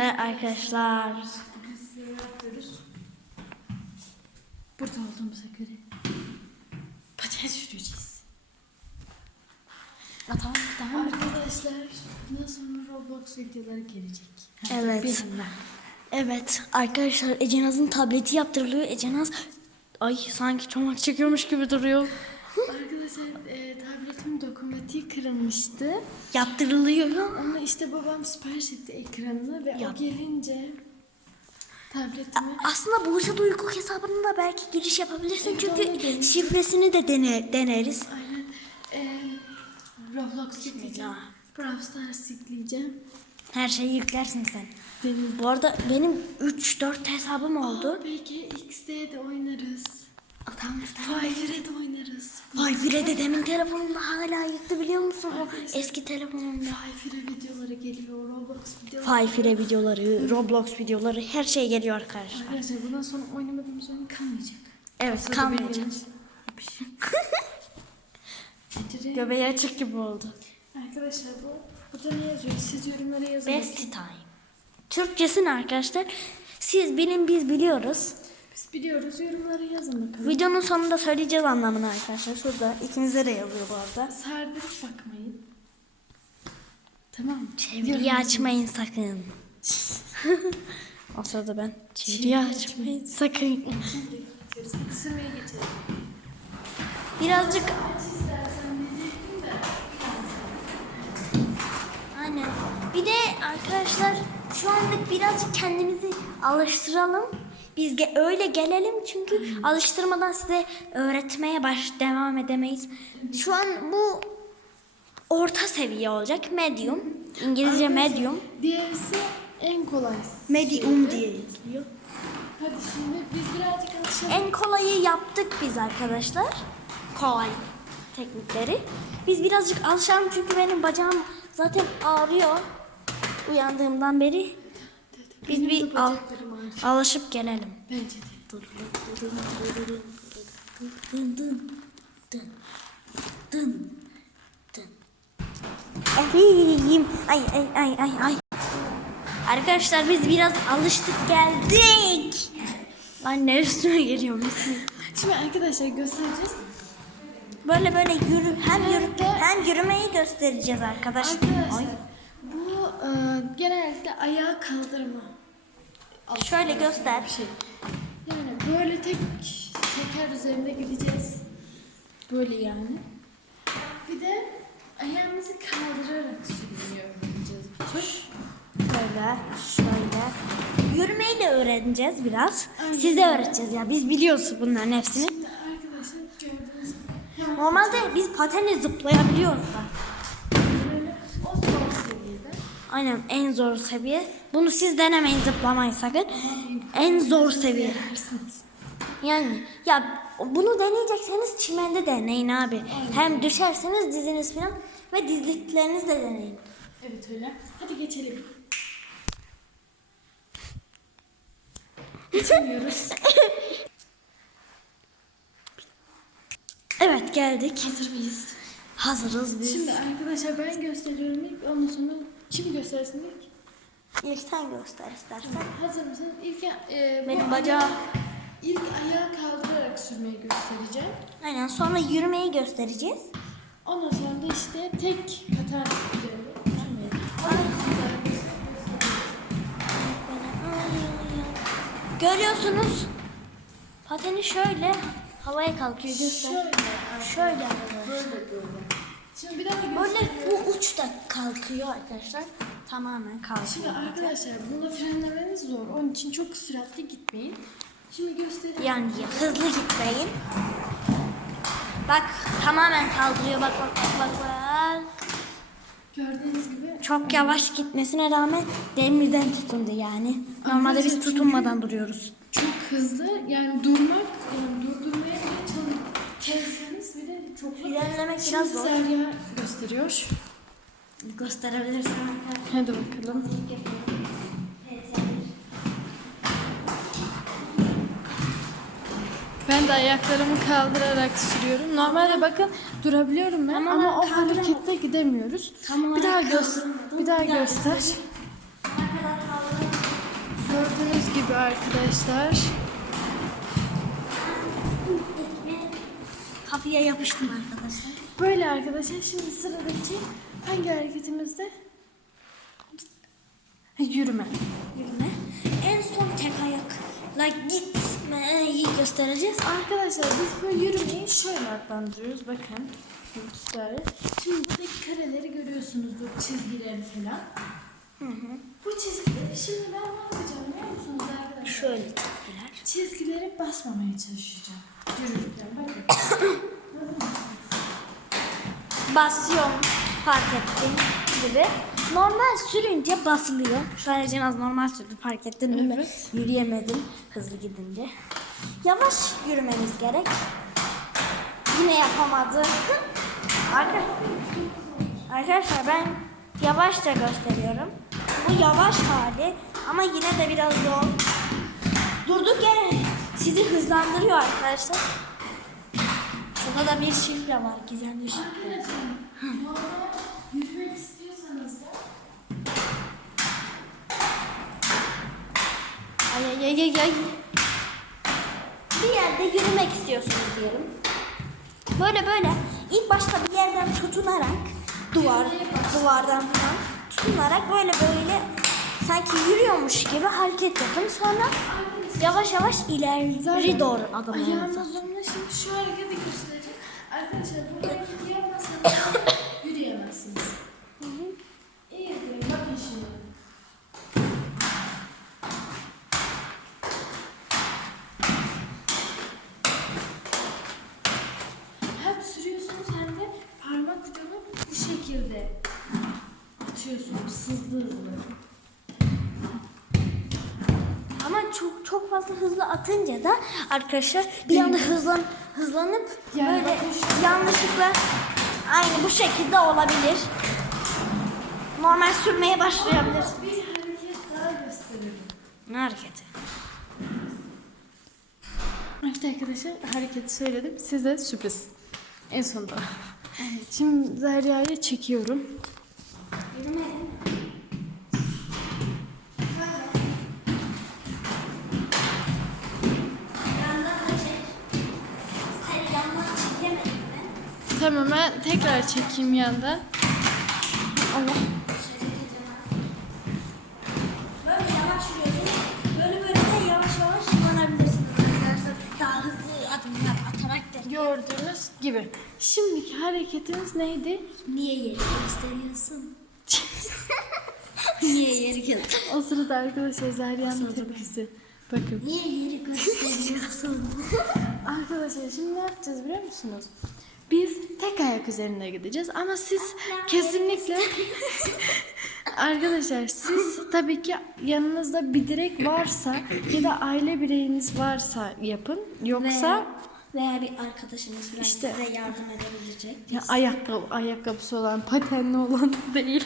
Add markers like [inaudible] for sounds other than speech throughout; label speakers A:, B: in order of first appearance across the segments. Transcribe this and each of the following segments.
A: Ve arkadaşlar
B: yapıyoruz. Burada olduğumuza göre patent süreceğiz.
A: Tamam, tamam.
B: Arkadaşlar bundan sonra Roblox videoları gelecek.
A: Evet.
B: Bizimle.
A: Evet arkadaşlar Ecenaz'ın tableti yaptırılıyor. Ecenaz ay sanki çomak çekiyormuş gibi duruyor.
B: Arkadaşlar e, tabletimin dokunmatiği kırılmıştı.
A: Yaptırılıyor.
B: Ama işte babam sipariş etti ekranını ve
A: Yap.
B: o gelince tabletimi
A: Aslında Buse Duygu hesabına da belki giriş yapabilirsin.
B: Evet,
A: Çünkü şifresini de dene, deneriz.
B: aynen e, Roblox yükleyeceğim. Brawl Stars yükleyeceğim.
A: Her şeyi yüklersin sen.
B: Deneyim.
A: Bu arada benim 3-4 hesabım oldu.
B: Aa, belki X'de de oynarız. Fiverr'e de oynarız.
A: Vay Fire dedemin telefonunda hala yüklü biliyor musun? O eski telefonumda.
B: Fiverr'e videoları geliyor. Roblox videoları.
A: Five Fire videoları, Roblox videoları her şey geliyor arkadaşlar.
B: Arkadaşlar bundan sonra oynamadığımız oyun kalmayacak.
A: Evet
B: Sonra
A: kalmayacak. Göbeği [laughs] açık gibi oldu.
B: Arkadaşlar bu burada ne yazıyor? Siz yorumlara yazın.
A: Best time. Türkçesini arkadaşlar siz bilin biz biliyoruz.
B: Biz biliyoruz. Yorumlara yazın bakalım.
A: Videonun sonunda söyleyeceğiz anlamını arkadaşlar. Şurada ikimize de yazıyor bu arada.
B: Sardırıp bakmayın. Tamam?
A: Çeviriyi açmayın sakın. [laughs] o sırada ben çeviriyi açmayın sakın.
B: Geçelim.
A: Birazcık. Aynen. Bir de arkadaşlar şu anlık birazcık kendimizi alıştıralım. Biz ge- öyle gelelim çünkü alıştırmadan size öğretmeye baş devam edemeyiz. Şu an bu orta seviye olacak. Medium. İngilizce medium.
B: Diğerisi en kolay.
A: Medium diye yazılıyor.
B: Hadi şimdi biz birazcık alışalım.
A: En kolayı yaptık biz arkadaşlar. Kolay teknikleri. Biz birazcık alışalım çünkü benim bacağım zaten ağrıyor uyandığımdan beri. Biz
B: Benim
A: bir al. Alışıp gelelim.
B: Bence de.
A: Ay ay ay ay ay. Arkadaşlar biz biraz alıştık geldik. Lan ne üstüme geliyor musun?
B: Şimdi arkadaşlar göstereceğiz.
A: Böyle böyle yürü hem yürü hem yürümeyi göstereceğiz arkadaşlar.
B: Arkadaşlar
A: Ay.
B: bu e, genellikle ayağı kaldırma.
A: Şöyle göster.
B: Bir şey. Yani böyle tek teker üzerinde gideceğiz. Böyle yani. Bir de ayağımızı kaldırarak sürmeyi öğreneceğiz. Tur.
A: Böyle şöyle. Yürümeyi de öğreneceğiz biraz.
B: Aynen.
A: Size öğreteceğiz ya. Biz biliyoruz bunların hepsini.
B: Şimdi arkadaşlar gördüğünüz gibi
A: Normalde biz pateni zıplayabiliyoruz da.
B: böyle o son seviyede.
A: Aynen en zor seviye. Bunu siz denemeyin zıplamayın sakın. En zor seviye. Yani ya bunu deneyecekseniz çimende deneyin abi. Hem düşerseniz diziniz falan ve dizliklerinizle deneyin.
B: Evet öyle. Hadi geçelim. Geçemiyoruz.
A: Evet geldik.
B: Hazır mıyız?
A: Hazırız biz.
B: Şimdi arkadaşlar ben gösteriyorum ilk ondan sonra kim göstersin ilk?
A: İlk sen göster istersen.
B: Hazır mısın? İlk e, bu
A: Benim bacağı.
B: İlk ayağı kaldırarak sürmeyi göstereceğim.
A: Aynen sonra yürümeyi göstereceğiz.
B: Ondan sonra da işte tek katar üzerinde sürmeyi.
A: Görüyorsunuz. Pateni şöyle havaya kalkıyor göster.
B: Şöyle.
A: Şöyle.
B: Böyle böyle. Şimdi bir daha
A: Böyle
B: göstereyim.
A: bu uç da kalkıyor arkadaşlar. Tamamen kalkıyor.
B: Şimdi arkadaşlar bunda frenlemeniz zor. Onun için çok süratli gitmeyin. Şimdi göstereyim.
A: Yani hızlı gitmeyin. Bak tamamen kaldırıyor. Bak bak bak bak bak.
B: Gördüğünüz gibi
A: Çok yavaş gitmesine rağmen demirden tutundu yani. Normalde biz tutunmadan duruyoruz.
B: çok hızlı. Yani durmak, yani durdurmaya Kesseniz bile çok zor. Şimdi
A: biraz zor.
B: Zerya gösteriyor.
A: Gösterebilirsin.
B: Hadi bakalım. Ben de ayaklarımı kaldırarak sürüyorum. Normalde bakın durabiliyorum ben
A: Ama
B: ama, o harekette gidemiyoruz.
A: Tam
B: bir daha göster. Bir daha göster.
A: Kaldıramadım.
B: gibi arkadaşlar.
A: Kapıya yapıştım arkadaşlar.
B: Böyle arkadaşlar. Şimdi sıradaki hangi hareketimizde? Ha, Yürüme.
A: Yürüme. En son tek ayakla gitmeyi göstereceğiz.
B: Arkadaşlar biz bu yürümeyi şöyle adlandırıyoruz. Bakın. Şöyle. Şimdi buradaki kareleri görüyorsunuzdur. Çizgileri falan. Bu çizgileri şimdi ben ne yapacağım biliyor musunuz arkadaşlar?
A: Şöyle çizgiler.
B: Çizgileri basmamaya çalışacağım.
A: Basıyorum fark ettiğim gibi. Normal sürünce basılıyor. Şu an Ecem az normal sürdü fark ettin değil mi?
B: Evet.
A: Yürüyemedim hızlı gidince. Yavaş yürümeniz gerek. Yine yapamadı. Arka- Arkadaşlar ben yavaşça gösteriyorum. Bu yavaş hali ama yine de biraz zor. Durduk yere sizi hızlandırıyor arkadaşlar. Şurada da bir şifre var, gizemli şifre.
B: Yürümek istiyorsanız da
A: ay ay ay ay. Bir yerde yürümek istiyorsunuz diyelim. Böyle böyle ilk başta bir yerden tutunarak duvar duvardan falan tutunarak böyle böyle sanki yürüyormuş gibi hareket yapın. Sonra yavaş yavaş ileri doğru adımlarınızı.
B: Ayağımızın şimdi şu hareketi göstereceğim. Arkadaşlar bu hareketi yapmazsanız yürüyemezsiniz. İyi izleyin bakın şimdi. Hem sürüyorsunuz hem de parmak ucunu bu şekilde atıyorsunuz hızlı hızlı.
A: Ama çok çok fazla hızlı atınca da arkadaşlar bir anda hızlan hızlanıp
B: Yani
A: böyle yanlışlıkla aynı bu şekilde olabilir. Normal sürmeye başlayabilir.
B: Bir hareket daha gösterelim.
A: Ne hareketi?
B: Evet arkadaşlar hareketi söyledim. Size sürpriz. En sonunda. Şimdi Derya'yı çekiyorum. Tamam ben tekrar çekeyim yandan. Allah.
A: Böyle yavaş yürüyorsunuz. Böyle böyle de yavaş yavaş kullanabilirsiniz. Daha hızlı adımlar atarak da.
B: Gördüğünüz gibi. Şimdiki hareketimiz neydi?
A: Niye yeri gösteriyorsun? [laughs] Niye yeri gösteriyorsun?
B: O sırada arkadaşlar Derya'nın tepkisi. Bakın.
A: Niye yeri gösteriyorsun? [laughs]
B: Arkadaşlar şimdi ne yapacağız biliyor musunuz? Biz tek ayak üzerinde gideceğiz ama siz kesinlikle [laughs] Arkadaşlar siz tabii ki yanınızda bir direk varsa ya da aile bireyiniz varsa yapın. Yoksa
A: veya, veya bir arkadaşınız falan
B: İşte.
A: size yardım edebilecek.
B: ya ayakkabı ayakkabısı olan, patenli olan [laughs] değil.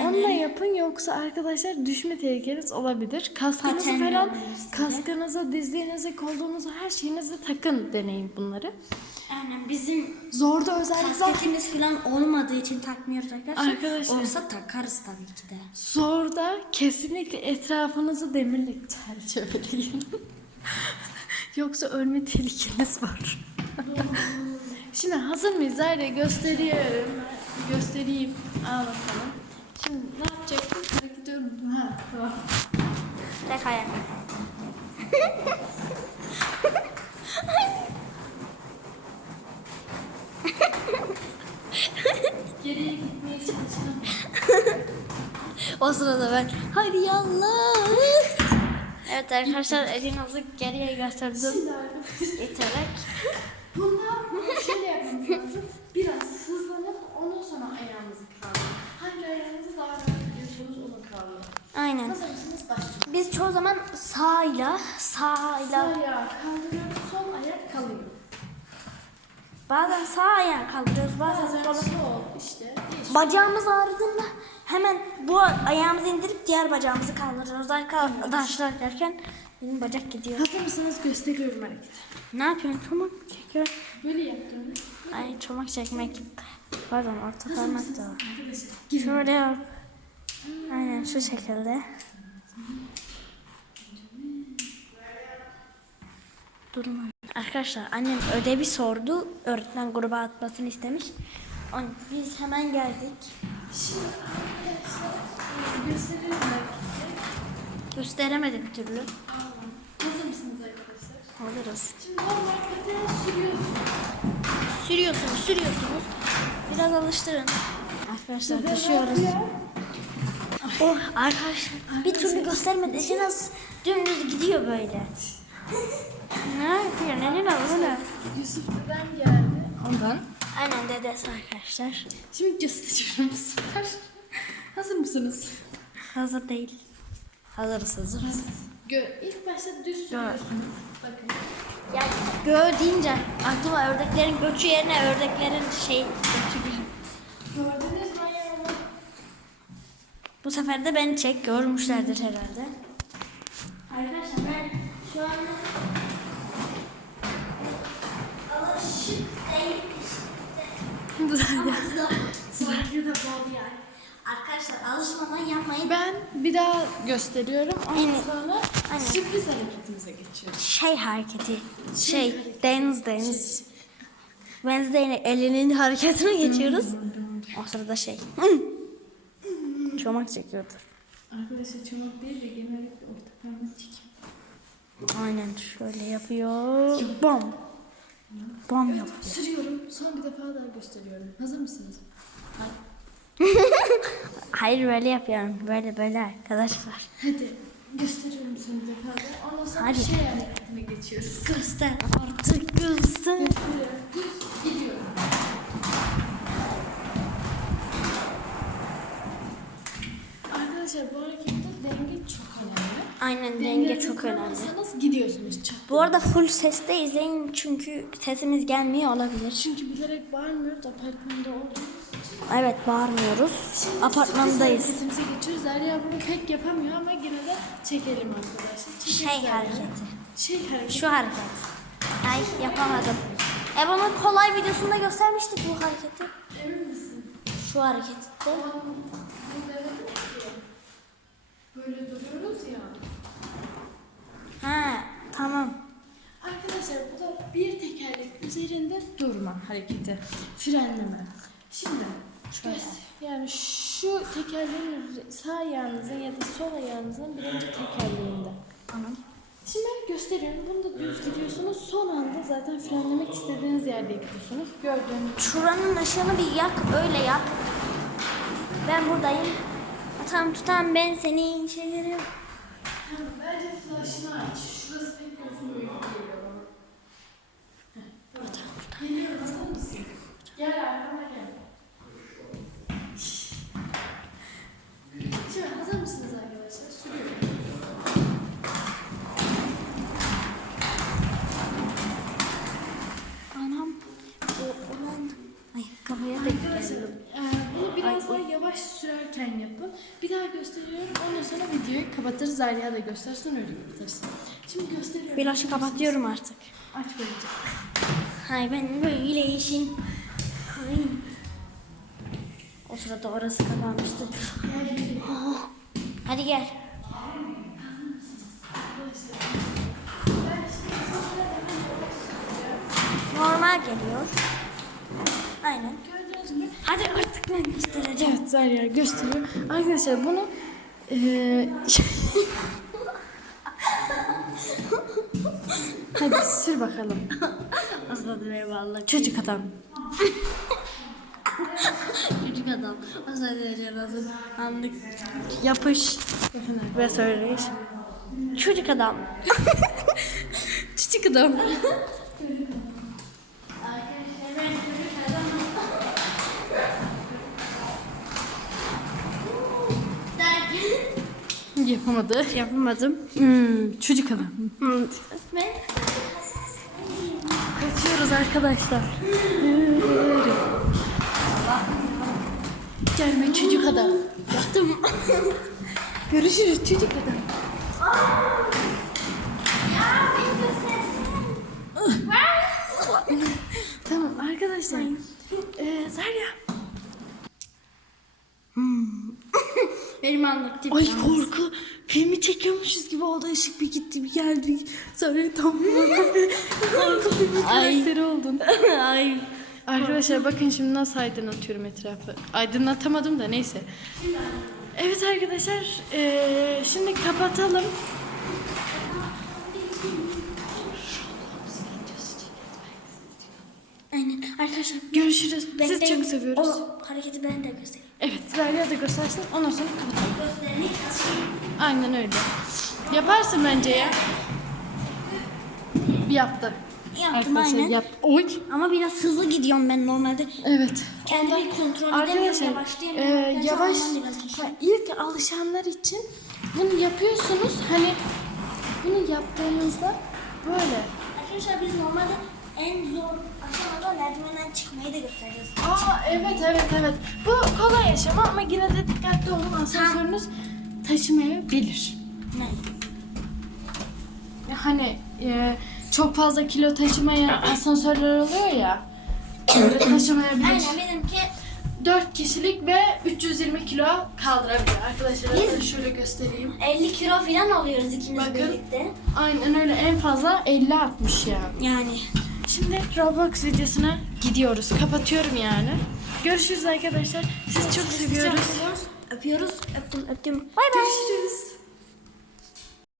B: Onunla yapın yoksa arkadaşlar düşme tehlikeniz olabilir. Kaskınızı
A: Patenli
B: falan, kaskınıza, dizliğinize, kolunuza her şeyinizi takın deneyin bunları.
A: Aynen bizim
B: Zorda özellikle
A: kasketimiz falan olmadığı için takmıyoruz arkadaşlar.
B: Arkadaşlar.
A: Olsa takarız tabii ki de.
B: Zorda kesinlikle etrafınızı demirle çerçeveleyin. [laughs] Yoksa ölme tehlikeniz var. [laughs] Şimdi hazır mıyız? Zahra gösteriyorum. Göstereyim. Al bakalım. Şimdi ne yapacaktım? Hareket ediyorum. Ha, tamam.
A: Tek ayak. [laughs]
B: Geriye gitmeye çalışalım.
A: O sırada ben hadi yallah. Evet arkadaşlar elinizi geriye
B: arkadaşlar.
A: İterek.
B: Bunda şöyle yapmamız lazım. Biraz hızlanıp ondan sonra ayağımızı kaldırın. Hangi ayağınızı daha rahat biliyorsunuz onu kaldırın.
A: Aynen.
B: Hazır mısınız? Başlayalım.
A: Biz çoğu zaman sağıyla,
B: Sağ
A: sağıyla,
B: ayağı kaldırıyoruz, sol ayak kalıyor.
A: Bazen sağ ayağı kaldırıyoruz, bazen
B: Bazen
A: sol.
B: sol işte. Değişik.
A: Bacağımız ağrıdığında hemen bu ayağımızı indirip diğer bacağımızı kaldırıyoruz. Arkadaşlar derken benim bacak gidiyor.
B: Hazır mısınız? Gösteriyorum hareketi.
A: Ne yapıyorsun? Çomak çekiyor.
B: Böyle yaptım.
A: Ay çomak çekmek. Pardon orta parmak da var. Şöyle yap. Aynen şu şekilde. Durun. Arkadaşlar annem ödevi sordu. Öğretmen gruba atmasını istemiş. Biz hemen geldik.
B: Şimdi arkadaşlar belki.
A: Gösteremedim bir türlü.
B: Hazır mısınız arkadaşlar?
A: Alırız.
B: Şimdi normal paten sürüyorsunuz.
A: Sürüyorsunuz, sürüyorsunuz. Biraz alıştırın. Arkadaşlar düşüyoruz. Oh arkadaşlar bir türlü göstermedi. Biraz dümdüz gidiyor böyle. [laughs] ne yapıyor? Ne ne bu ne?
B: Yusuf dedem geldi. Ondan.
A: Aynen dedesi arkadaşlar.
B: Şimdi gösteriyorum bu sefer. Hazır mısınız?
A: Hazır değil. Hazırız hazırız.
B: Gö ilk başta düz sürüyorsunuz. Bakın.
A: Ya gö deyince aklıma ördeklerin göçü yerine ördeklerin şey göçü geliyor.
B: Gördünüz mü?
A: Bu sefer de beni çek görmüşlerdir herhalde. Arkadaşlar ben şu an alışık değilim Sanki de bol yani. Arkadaşlar alışmadan yapmayı
B: Ben bir daha gösteriyorum. Ondan
A: Evet.
B: sonra
A: Aynen.
B: sürpriz hareketimize geçiyoruz.
A: şey hareketi. Şey deniz deniz. Wednesday'in elinin [laughs] hareketine geçiyoruz. O sırada şey. Çomak çekiyordur.
B: Arkadaşlar çomak değil de genellikle orta parmak çekim.
A: Aynen şöyle yapıyor. Bom. Bom yapıyor.
B: Sürüyorum. Son bir defa daha gösteriyorum. Hazır mısınız? [laughs]
A: Hayır böyle yapıyorum. Böyle böyle arkadaşlar.
B: Hadi. Gösteriyorum son bir defa da. Ondan sonra
A: Hadi.
B: şey hareketine geçiyoruz.
A: Göster artık göster.
B: Gidiyorum. Arkadaşlar bu harekette denge çok önemli.
A: Aynen denge
B: Dengenizi
A: çok önemli.
B: Gidiyorsunuz çat.
A: Bu arada full seste izleyin çünkü sesimiz gelmiyor olabilir.
B: Çünkü bilerek bağırmıyoruz apartmanda olduğumuz için.
A: Evet bağırmıyoruz.
B: Şimdi
A: Apartmandayız.
B: hareketimize geçiyoruz. Derya bunu pek yapamıyor ama yine de çekelim arkadaşlar. Çekeriz
A: Şey
B: Derya.
A: hareketi.
B: Şey hareketi.
A: Şu hareket. Ay yapamadım. E kolay videosunda göstermiştik bu hareketi.
B: Emin misin?
A: Şu
B: denedim ki. Böyle duruyoruz ya.
A: Ha tamam.
B: Arkadaşlar bu da bir tekerlek üzerinde durma hareketi. Frenleme. Şimdi
A: Şöyle.
B: yani şu tekerleğin sağ ayağınızın ya da sol ayağınızın birinci tekerleğinde.
A: Tamam.
B: Şimdi gösteriyorum. Bunu da düz gidiyorsunuz. Son anda zaten frenlemek istediğiniz yerde gidiyorsunuz. Gördüğünüz
A: Şuranın ışığını bir yak öyle yap. Ben buradayım. Tamam tutan ben seni şeylerim.
B: Bence flash'ını aç. Şurası pek gözükmüyor gibi geliyor bana. Tamam. Geliyorum. Hazır mısın? Gel arkama gel. Şimdi hazır mısınız arkadaşlar? Sürüyorum.
A: Anam. O, ulan. Ay kafaya da
B: Arkadaşlar videoyu kapatırız. Zaliha da göstersin öyle kapatırız. Şimdi gösteriyorum.
A: Flaşı kapatıyorum artık.
B: Aç böylece.
A: Hay ben böyle işin. Ay. O sırada orası kapanmıştı. Oh. Hadi gel. Normal geliyor. Aynen. Hadi artık ben göstereceğim.
B: Evet Zariya gösteriyor. Arkadaşlar bunu eee [laughs] Hadi sür bakalım.
A: Asladı eyvallah.
B: Çocuk adam.
A: Çocuk adam. Asladı lazım. Anlık. Yapış. Ve söyleyiş. Çocuk adam. [laughs]
B: Çocuk adam. Yapamadı.
A: Yapamadım.
B: Hmm, çocuk adam.
A: Ve
B: Kaçıyoruz arkadaşlar. Gelme çocuk adam.
A: yaptım.
B: Görüşürüz çocuk adam. Tamam arkadaşlar. Ee, Zarya.
A: Benim anlattığım
B: Ay korku. Filmi çekiyormuşuz gibi oldu. Işık bir gitti bir geldi. Sonra tam korku filmi karakteri oldun. [laughs]
A: Ay.
B: Arkadaşlar bakın şimdi nasıl aydınlatıyorum etrafı. Aydınlatamadım da neyse. Evet arkadaşlar eee, şimdi kapatalım.
A: Aynen. Arkadaşlar
B: Görüşürüz. Sizi
A: bekleyin.
B: çok seviyoruz.
A: O hareketi ben de göstereyim.
B: Evet Zerya da göstersin ondan sonra kapatalım. Aynen öyle. Yaparsın bence ya.
A: Yaptım
B: Yaptı. Arkadaşlar
A: aynen.
B: yap. Oy.
A: Ama biraz hızlı gidiyorum ben normalde.
B: Evet.
A: Kendimi kontrol edemiyorum.
B: Arkadaşlar
A: Yavaşlayamıyorum.
B: e,
A: Ben
B: yavaş
A: zamanla biraz düşüyorum.
B: ha, ilk alışanlar için bunu yapıyorsunuz hani bunu yaptığınızda böyle.
A: Arkadaşlar biz normalde en zor aşamada merdivenden çıkmayı da göstereceğiz.
B: Aa evet evet evet. Bu kolay aşama ama yine de dikkatli olun asansörünüz taşımayabilir.
A: Ne?
B: Hani e, çok fazla kilo taşımayan asansörler oluyor ya. Öyle taşımayabilir.
A: Aynen benimki
B: 4 kişilik ve 320 kilo kaldırabilir. Arkadaşlar
A: Biz-
B: ben şöyle göstereyim.
A: 50 kilo falan alıyoruz ikimiz
B: Bakın.
A: birlikte.
B: Aynen öyle en fazla 50-60 yani.
A: Yani.
B: Şimdi Roblox videosuna gidiyoruz. Kapatıyorum yani. Görüşürüz arkadaşlar. Sizi çok seviyoruz.
A: Öpüyoruz. Öptüm öptüm. Bay bay.
B: Görüşürüz.